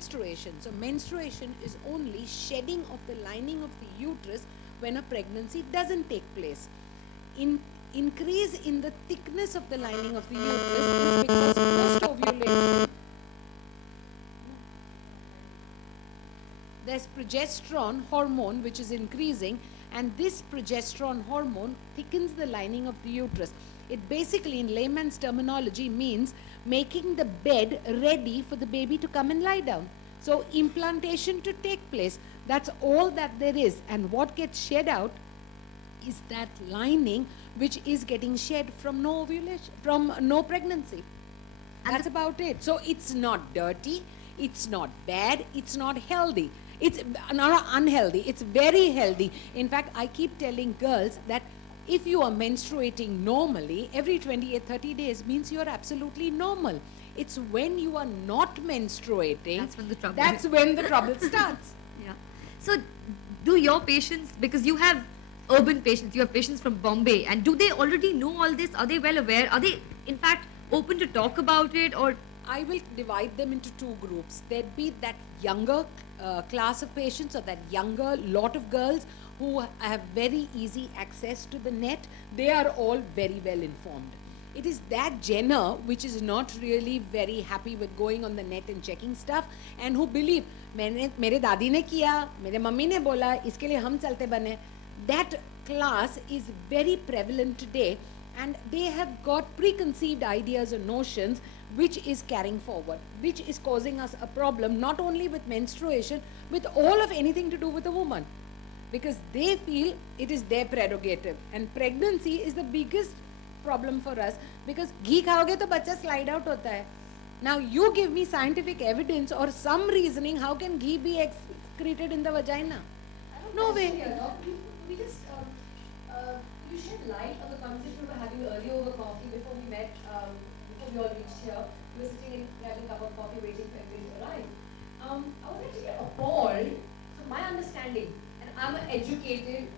menstruation. So menstruation is only shedding of the lining of the uterus when a pregnancy doesn't take place. Increase in the thickness of the lining of the uterus is because post-ovulation there's progesterone hormone which is increasing, and this progesterone hormone thickens the lining of the uterus. It basically, in layman's terminology, means making the bed ready for the baby to come and lie down. So implantation to take place, that's all that there is. And what gets shed out is that lining which is getting shed from no ovulation, from no pregnancy. That's about it. So it's not dirty, it's not bad, it's not healthy. It's not unhealthy, it's very healthy. In fact, I keep telling girls that if you are menstruating normally, every 28, 30 days means you're absolutely normal. It's when you are not menstruating, that's when the trouble starts. Yeah. So do your patients, because you have urban patients, you have patients from Bombay, and do they already know all this? Are they well aware? Are they in fact open to talk about it? Or I will divide them into two groups. There'd be that younger class of patients, or that younger lot of girls who have very easy access to the net. They are all very well informed. It is that Jenner which is not really very happy with going on the net and checking stuff, and who believe, mere dadi ne kiya, mere mummy ne bola, iske liye hum chalte bane. That class is very prevalent today, and they have got preconceived ideas or notions which is carrying forward, which is causing us a problem not only with menstruation, with all of anything to do with a woman, because they feel it is their prerogative. And pregnancy is the biggest problem for us, because ghee khaoge to bachcha slide out hota hai. Now you give me scientific evidence or some reasoning, how can ghee be excreted in the vagina? No way. We just, you shed light on the conversation we were having earlier over coffee before we met, before we all reached here. We were sitting and having a cup of coffee waiting for everybody to arrive. I was actually appalled. So my understanding, and I'm an educated,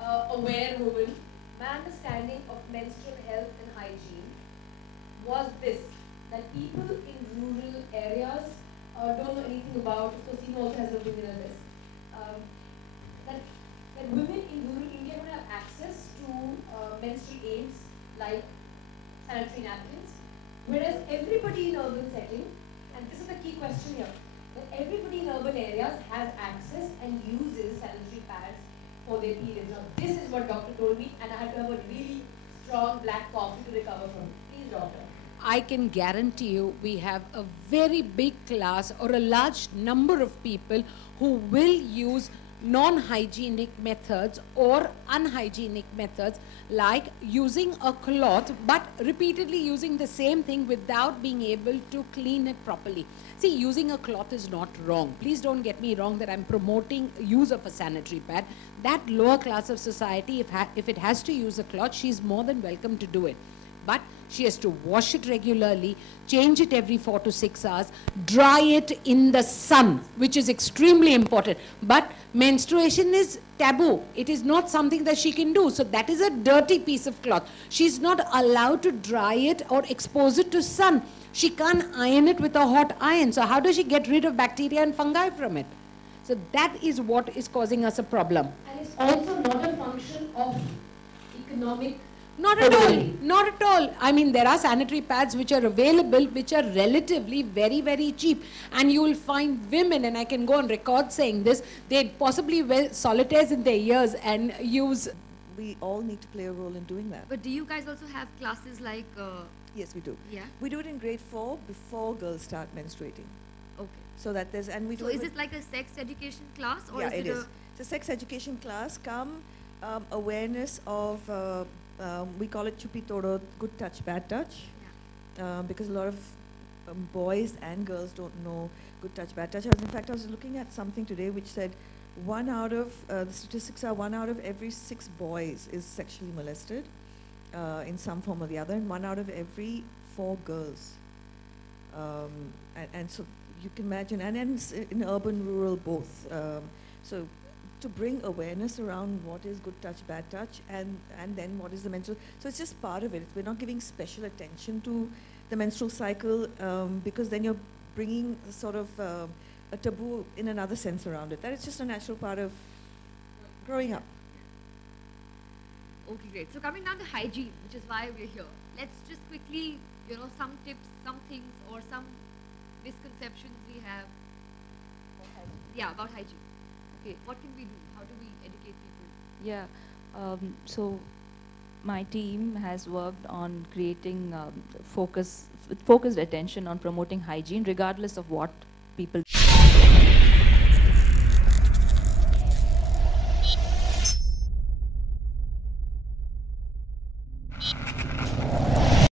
aware woman, my understanding of menstrual health and hygiene was this, that people in rural areas don't know anything about, of course, also has a women in this, that women in rural India don't have access to menstrual aids like sanitary napkins, whereas everybody in urban setting, and this is the key question here, that everybody in urban areas has access and uses sanitary pads for their periods. Now, this is what doctor told me, and I had to have a really strong black coffee to recover from it. Please, doctor. I can guarantee you we have a very big class or a large number of people who will use non-hygienic methods or unhygienic methods, like using a cloth but repeatedly using the same thing without being able to clean it properly. See, using a cloth is not wrong. Please don't get me wrong that I'm promoting use of a sanitary pad. That lower class of society, if it has to use a cloth, she's more than welcome to do it. But she has to wash it regularly, change it every 4 to 6 hours, dry it in the sun, which is extremely important. But menstruation is taboo. It is not something that she can do. So that is a dirty piece of cloth. She's not allowed to dry it or expose it to sun. She can't iron it with a hot iron. So how does she get rid of bacteria and fungi from it? So that is what is causing us a problem. And it's also not a function of economic. Not at all, not at all. I mean, there are sanitary pads which are available, which are relatively very, very cheap. And you will find women, and I can go on record saying this, they possibly wear solitaires in their ears and use. We all need to play a role in doing that. But do you guys also have classes like... Yes, we do. Yeah. We do it in grade 4 before girls start menstruating. Okay. So that there's, and we do so is it like a sex education class? Or yeah, is it is. It's a sex education class, awareness of... we call it chupi todo, good touch, bad touch, because a lot of boys and girls don't know good touch, bad touch. In fact, I was looking at something today which said the statistics are 1 out of every 6 boys is sexually molested in some form or the other, and 1 out of every 4 girls. And so you can imagine, and in urban, rural, both. So to bring awareness around what is good touch, bad touch, and then what is the menstrual. So it's just part of it. We're not giving special attention to the menstrual cycle because then you're bringing sort of a taboo in another sense around it. That is just a natural part of growing up. Okay, great. So coming down to hygiene, which is why we're here. Let's just quickly, you know, some tips, some things, or some misconceptions we have. Yeah, about hygiene. Okay. What can we do? How do we educate people? Yeah. So my team has worked on creating focused attention on promoting hygiene, regardless of what people